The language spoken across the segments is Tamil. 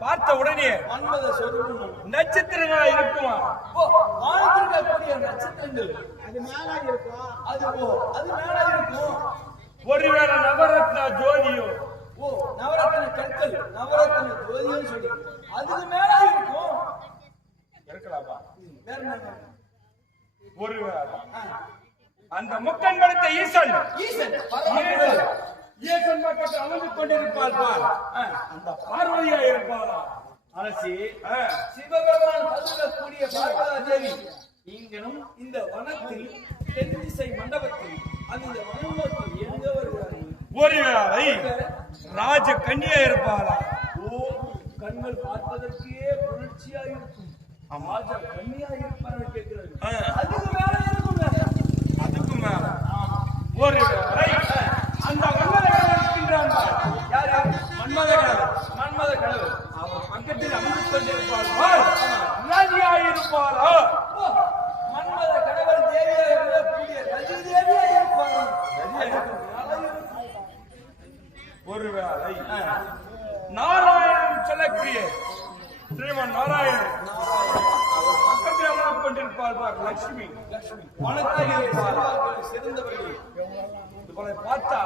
பார்த்த உடனே நட்சத்திரங்களா இருக்குமா? நட்சத்திரங்கள் அது மேல இருக்கும். அது மேல இருக்கும். ஒருவேளை நவரத்ன ஜோதியோ நவரத்ன கற்கள் நவரத்ன ஜோதியும் சொல்லி அதுக்கு மேல இருக்கும். இருக்கலாமா? வேற என்ன? ஒருவேளை அந்த முக்கன் படுத்த ஈசன் ஈசன் பக்கத்தில் அமர்ந்து கொண்டிருப்பார். அந்த பார்வதியா இருப்பாரா? அரசி சிவபெருமான் பதுங்கக்கூடிய பார்வதா தேவி இங்கனும் இந்த வனத்தில் தென் திசை மண்டபத்தில் அந்த வனத்தில் எங்க வருகிறார்கள்? ஒருவேளை ராஜ கன்னியா இருப்பாரா? கண்கள் பார்ப்பதற்கே புரட்சியா இருக்கும். ராஜ கன்னியா இருப்பார்கள் கேட்கிறார்கள். அதுக்கு மேல இருக்கும். அதுக்கு மேல ஒருவேளை அந்த மன்மத கடவுள் அவர் பக்கத்தில் அமர்ந்து கொண்டிருப்பார். ராஜியா இருப்பாரா? மன்மத கடவுள் தேவியா இருக்கக்கூடிய ரஜி தேவியா இருப்பார்கள். ஒருவேளை நாராயணன் சொல்லக்கூடிய ஸ்ரீமன் நாராயணன் அவர் பக்கத்தில் அமர்ந்து கொண்டிருப்பார். லட்சுமி சிறந்தவர்கள் இவரை பார்த்தா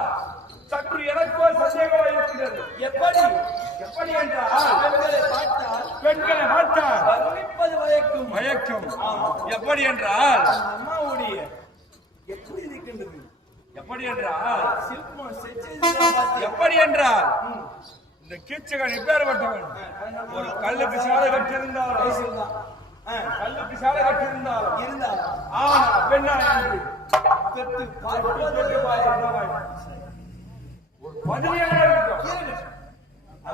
சற்று எனக்கோ சந்தேகமாக இருக்கிறது. எப்படி என்றால் பெண்களை பார்த்தால் வர்ணிப்பது மயக்கம். எப்படி என்றால் அம்மாவுடைய எப்படி இருக்கின்றது? எப்படி என்றால் சிற்பம் எப்படி என்றால் இந்த கீச்சகன் எப்பேற்பட்டவன்? ஒரு கல்லுக்கு சாலை கட்டியிருந்தாலும் ஆனா பெண்ணா பெற்று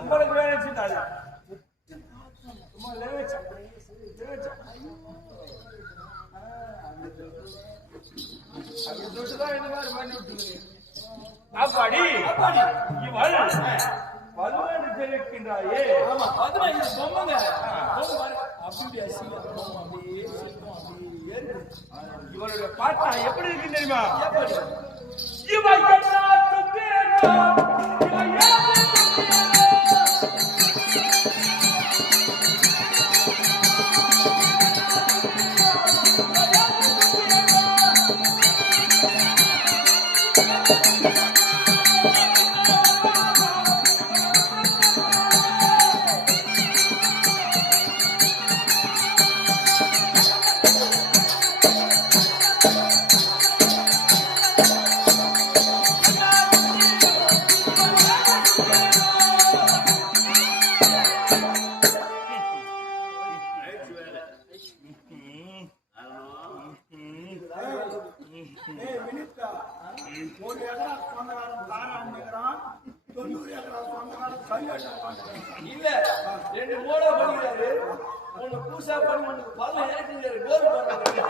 நம்மளுக்கு வேணும் அப்படி இவள் பல்வேறு தெரிவிக்கின்றாயே. இவருடைய பாட்டா எப்படி இருக்கு தெரியுமா? இவள் இல்ல 2 மோடா பண்ணிக்கிறாரு. ஒன்னு பூசா பண்ணி ஒன்னு பல்ல ஏறிட்டாரு. கோர் போறாரு.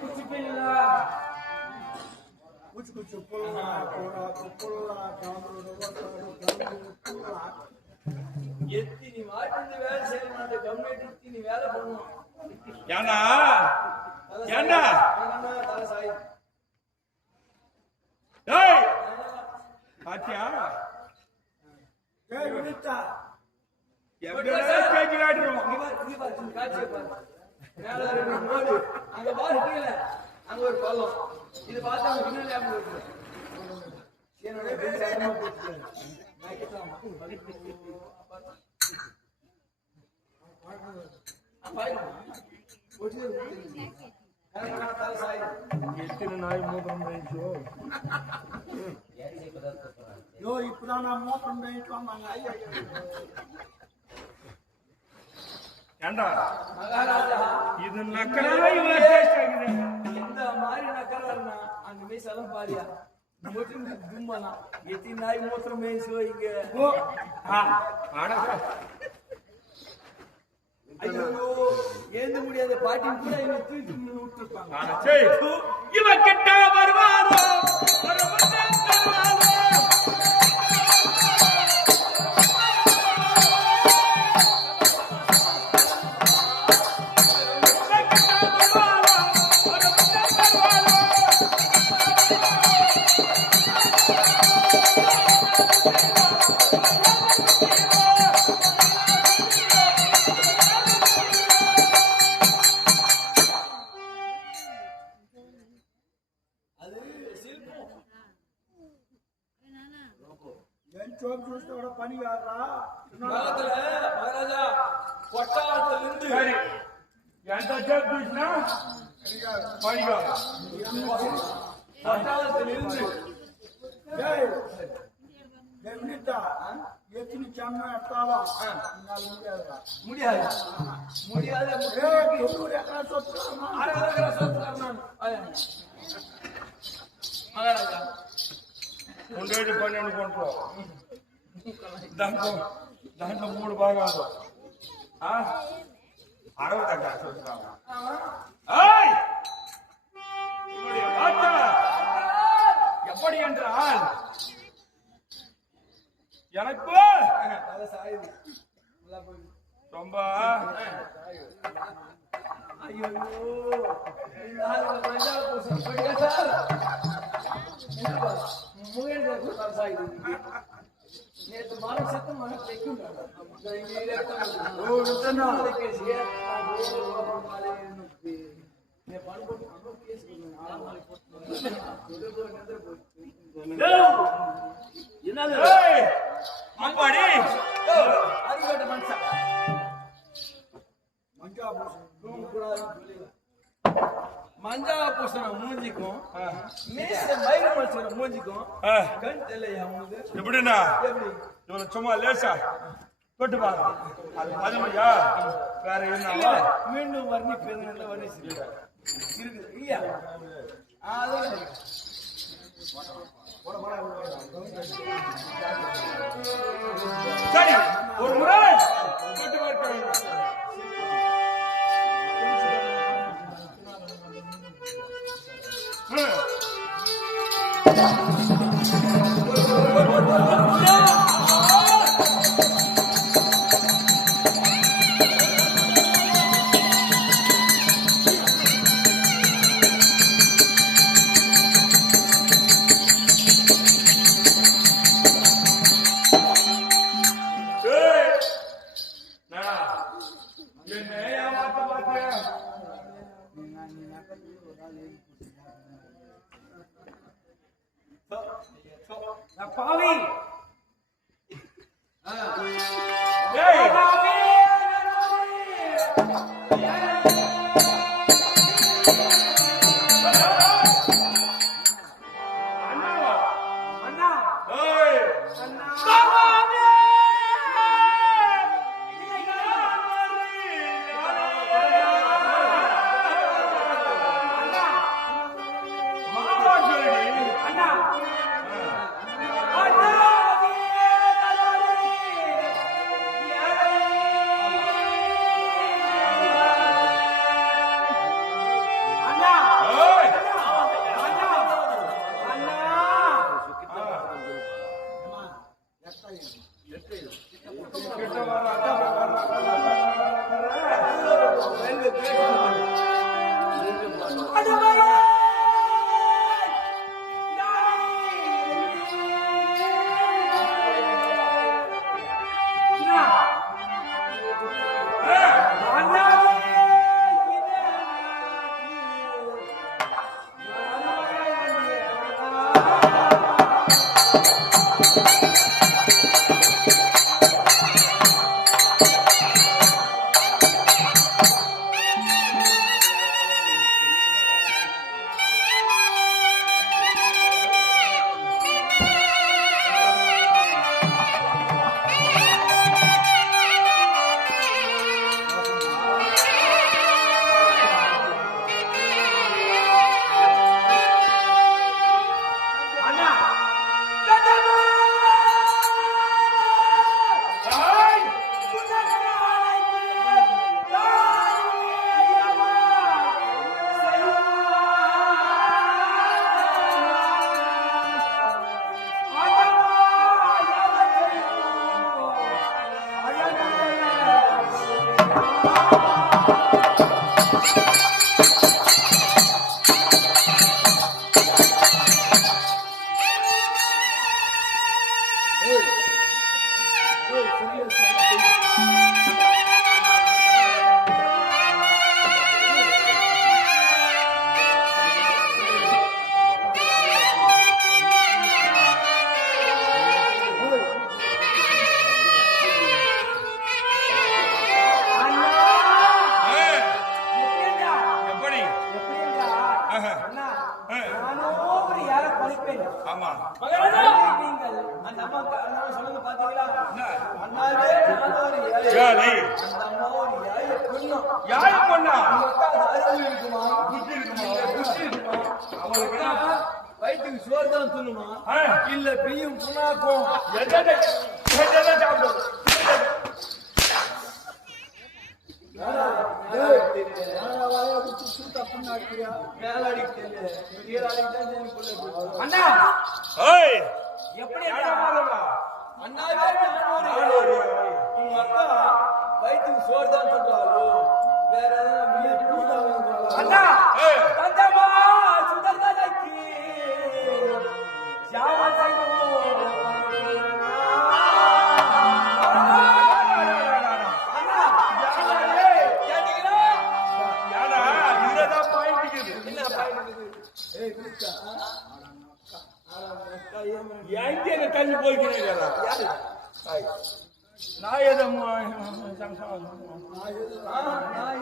குச்சி பிள்ளா குச்சி புல்லா கோரா புல்லா காமரோட எத்தினி மாட்டி வேலை செய்யணும். கம்யூனிட்டி நீ வேலை பண்ணுவோம். ஏண்டா ஏண்டா தலை சாய் ஏய் பாத்தியா ஏய் வினிதா எவ்வளவு கேஜி ஆடுறோம். நீ பாத்து காட்சியை பாரு. மேல 2 மோடு அங்க பாரு கீழ அங்க ஒரு பள்ளம். இது பார்த்தா பின்னால ஆம்பு இருக்கு. என்னோட பேசாம போச்சு. நான் கேட்கலாம். எத்தனை நாய் மூத்திரம் போயிடுச்சோ. இப்பதான் நான் மோசம் பண்ணிட்டு வந்தாங்க. ஏண்டா மகாராஜா இது நக்கலா இவ்வளவு டேஸ்ட் ஆகுது. இந்த மாதிரி நக்கறாருன்னா அந்த மீசெல்லாம் பாரியா மூட்டு தும்பலாம் எத்தி நாய் மூத்திரம் மேய்ச்சோ இங்க. ஓ ஆனா ஐயோ ஏந்த முடியாத பாட்டி கூட என்ன தூக்கி விட்டுருப்பாங்க. ஆனா சரி இவன் கிட்ட வருவாரோ வருவாரோ அது சில்பம். என் சோப்பு చూస్తే కూడా పని కాదురా. காலத்துல மகாராஜா கொட்டாரத்துல இருந்து சரி ఎంత సేపు చూసినా పనిగా கொட்டாரத்துல இருந்து ఏయ్, ఎన్నిటా ఎత్తిని చెమ్మ ఎత్తావా முடியாது முடியாத తొమ్మిది ఎకరాల సొత్తు மகாராஜா ఉండేది 12 గుంటలు దాంట్లో 3 భాగాలు 60 దగ్గర చూస్తున్నాము. எப்படி என்றால் எனக்கு தலை சாயுது ரொம்ப ஐயோ இந்த ஆளு மஞ்சா பூசம் படியா சார் முகேன் தலை சாயுது நேற்று மாலை சத்தம் மன தைக்கும் பேசிய அப்படி அறிவாட்ட மனுஷன் மஞ்சா பூசண மூஞ்சிக்கும் மீச மயிறு மனுஷன மூஞ்சிக்கும் கண் தெரியலையா உங்களுக்கு எப்படின்னா எப்படி இவனை சும்மா லேசா தொட்டு பாருங்க அது பதிமையா வேற இல்ல என்ன மீண்டும் வர்ணிப்பது வர்ணிச்சு இருக்குது இல்லையா அதான் சரி ஒரு முறை தொட்டு பார்க்க வேண்டும். என்ன ஏமாத்த பார்த்தியா? பாவி ஏய் அண்ணா அண்ணா ஏய் அண்ணா வேலை அந்த அம்மா ஒரு யாய பொண்ணும். யாரு பொண்ணா உங்க அக்கா அறிவு இருக்குமா? புத்தி இருக்குமா புத்தி இருக்குமா? அவளுக்கு என்ன? அக்கா வயிற்றுக்கு சோறு தான் சொல்லுமா? ஆ, இல்ல பிரியும் புண்ணாக்கும். எதை சாப்பிடும் மேலாடிக்கு தெரியல. கீழாடிக்கு தான் தெரியும் புள்ள போகுது. அண்ணா ஏய் எப்படி யாரா அண்ணா? மாறவா அண்ணாவே நானூறு. உங்க அக்கா வயிற்றுக்கு சோறு தான் சொல்றாளோ வேற ஏதாவது அண்ணா ஏய் தந்தமா சுதர்தனைக்கு சாவ செய்வோம். அண்ணா கேட்டீங்களா? யாரா இதுலதான் பாயிண்ட் இருக்குது என்ன பாயிண்ட்? ஏய் பிரிச்சா எங்க தள்ளி போய்க்கிறேன் யாரு? நான் ஏதோ நான்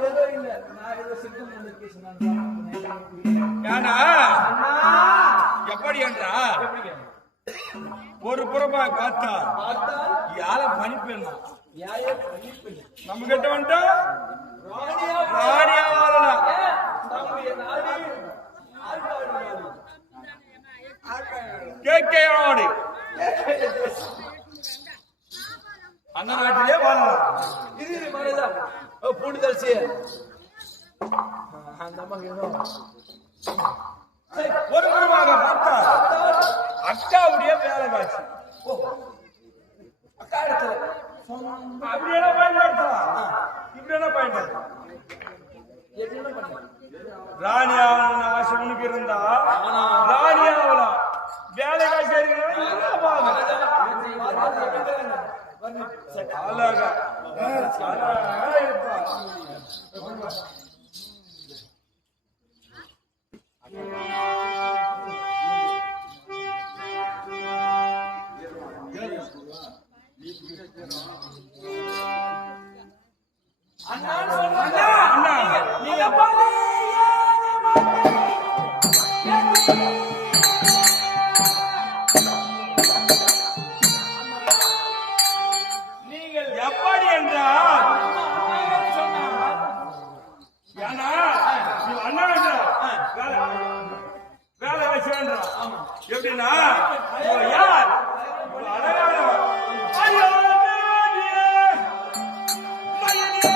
ஏதோ இல்ல நான் ஏதோ சிங்கம் கம்யூனிகேஷன் யானா அண்ணா எப்படி என்றா எப்படிங்க ஒரு புறமா பார்த்தா பார்த்தால் யார பணிப்பேன் யாய பண்ணிப்பு நம்ம கிட்ட வந்துட்டா ராணியா ராணியா வாழலாம் நம்முடைய நாடு ஆழ்வாடு நாடு. கேக்கையோடு அந்த நாட்டிலே வாழலாம் இது மலைதான் பூண்டு தரிசி அந்த அம்மா ஒரு புறமாக பார்த்தா அக்காவுடைய வேலை காட்சி அக்கா இடத்துல அப்படியெல்லாம் பயன்படுத்தலாம் இப்படியெல்லாம் பயன்படுத்தலாம் என்ன பண்ண ராணி ஆகணும்னு ஆசை உனக்கு இருந்தா ராணி ஆகலாம் வேலை காட்சி அழகா அழகா இருப்பா அண்ணா சொல்றாங்க அண்ணா நீங்க பாரு நீங்கள் எப்படி என்றால் ஏன்னா நீ அண்ணா என்றா வேலை வச்சு என்றா எப்படின்னா இவன் யார் இவன் அழகானவன் ஐயோ தேவியே, மயிலே.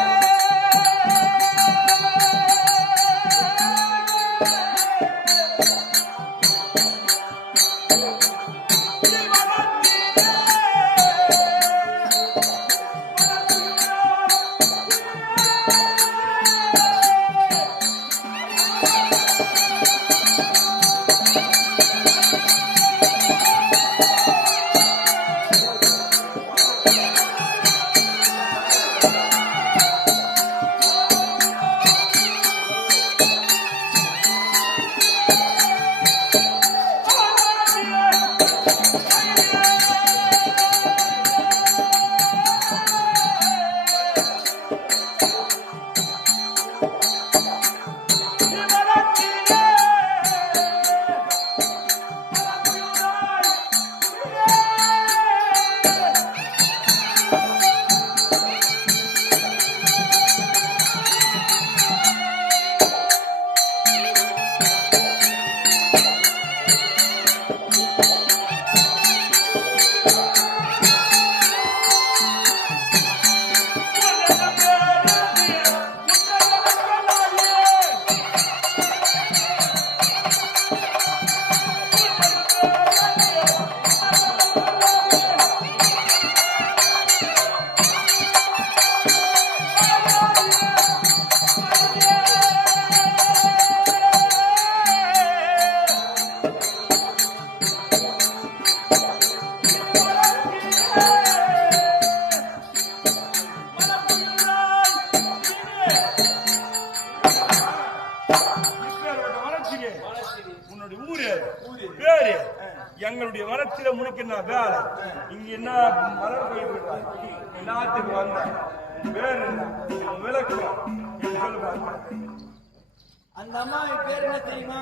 உன்னுடைய ஊரு பேரு எங்களுடைய வளர்ச்சியில முனைக்கிற வேலை இங்க என்ன மலர் போயிட்டு நாட்டுக்கு வந்த பேர் என்ன விளக்கம் சொல்லுவாங்க. அந்த அம்மா பேர் என்ன தெரியுமா?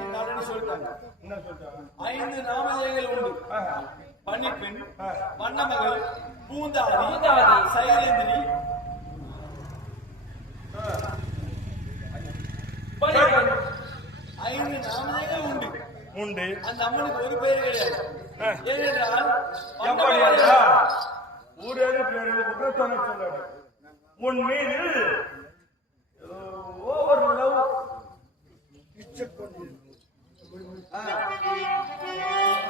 எங்க ஆல்ரெடி சொல்லிட்டாங்க. என்ன சொல்றாங்க? 5 நாமதேயங்கள் உண்டு. பன்னிப்பெண், வண்ணமகள், பூந்தாதி, சைலேந்திரி, பன்னிப்பெண் 5 நாமங்கள் உண்டு. அந்த அம்மனுக்கு ஒரு பேர் கிடையாது. ஏனென்றால் ஊரே பேரு சொல்லாது. உன் மீது ஓவர் லவ்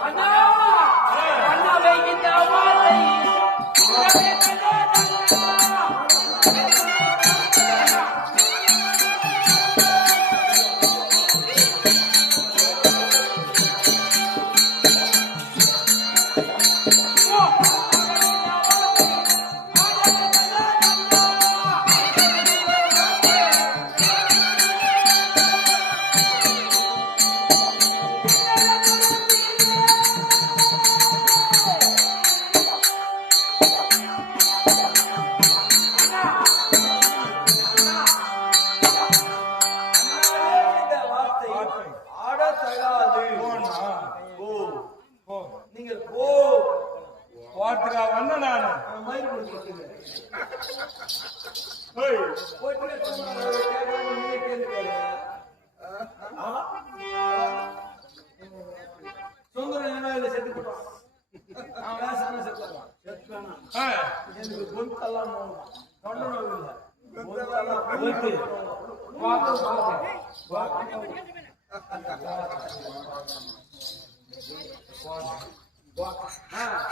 அண்ணா அண்ணாவை இந்த வார்த்தை நீங்கள் வார்த்தைக்கா வந்த நானு மயில் கொடுத்துருக்கீங்க. சுந்தரம் என்ன இல்ல செத்து போட்டான். அவன் வேசான செத்துறான். எனக்கு பொருத்தெல்லாம் தொண்டை நோய் இல்லை.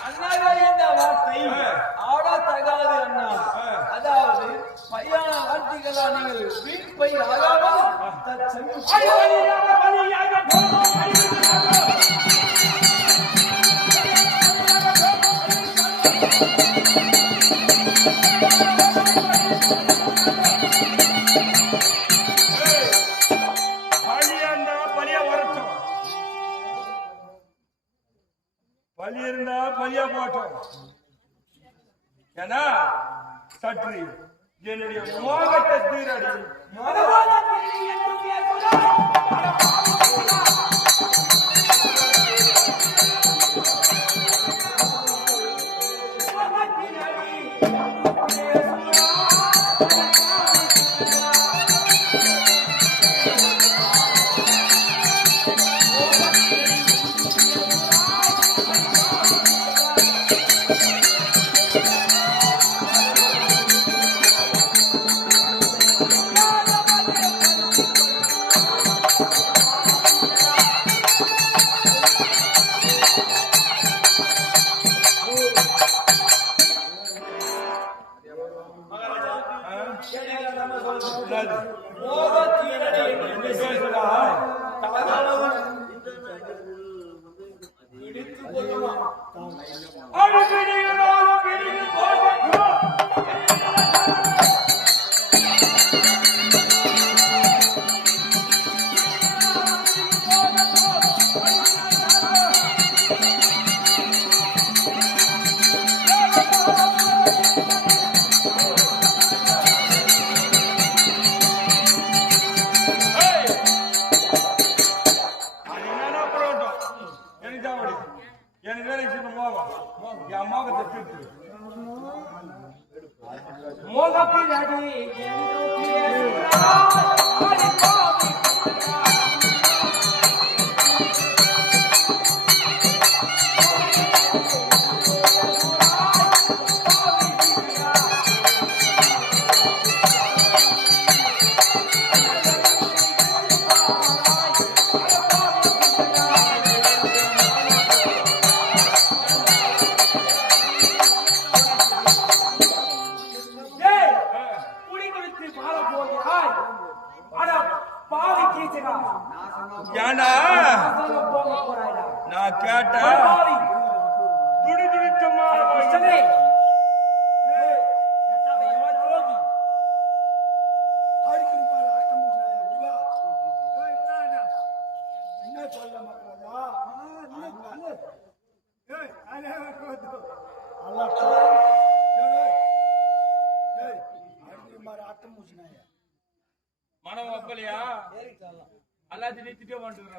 அண்ணாவே இந்த வார்த்தை ஆடத்தகாது அண்ணா. அதாவது பையான வார்த்தைகளா நீங்கள் வீட்பை ஆகாமல் பலி இருந்தா பலியா போட்டோம். ஏன்னா சற்று என்னுடைய மோகத்தை தீரடி. நான் கேட்டேன் துடி துடிச்சமா மனம் ஒப்பலையா எல்லாத்தையும் நிறுத்திட்டே வந்துட்டு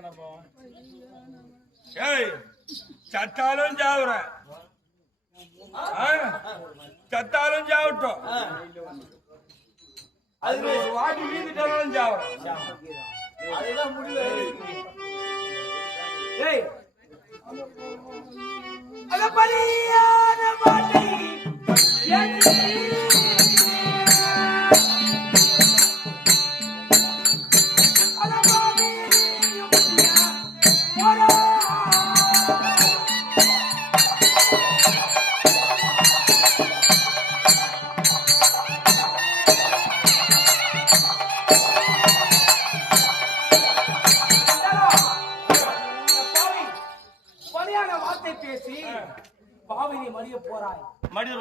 ஏய் சத்தாலும் சாவுறேன் சத்தாலும் சாவட்டும் அது வாட்டி வீந்துட்டாலும் சாவுறேன் அதுதான் முடிவு. ஏய் அத பலியான மாட்டை ஏற்றி அத பாவியும் போரா பலியான வார்த்தை பேசி பாவினை மடிய போறாய் மடிய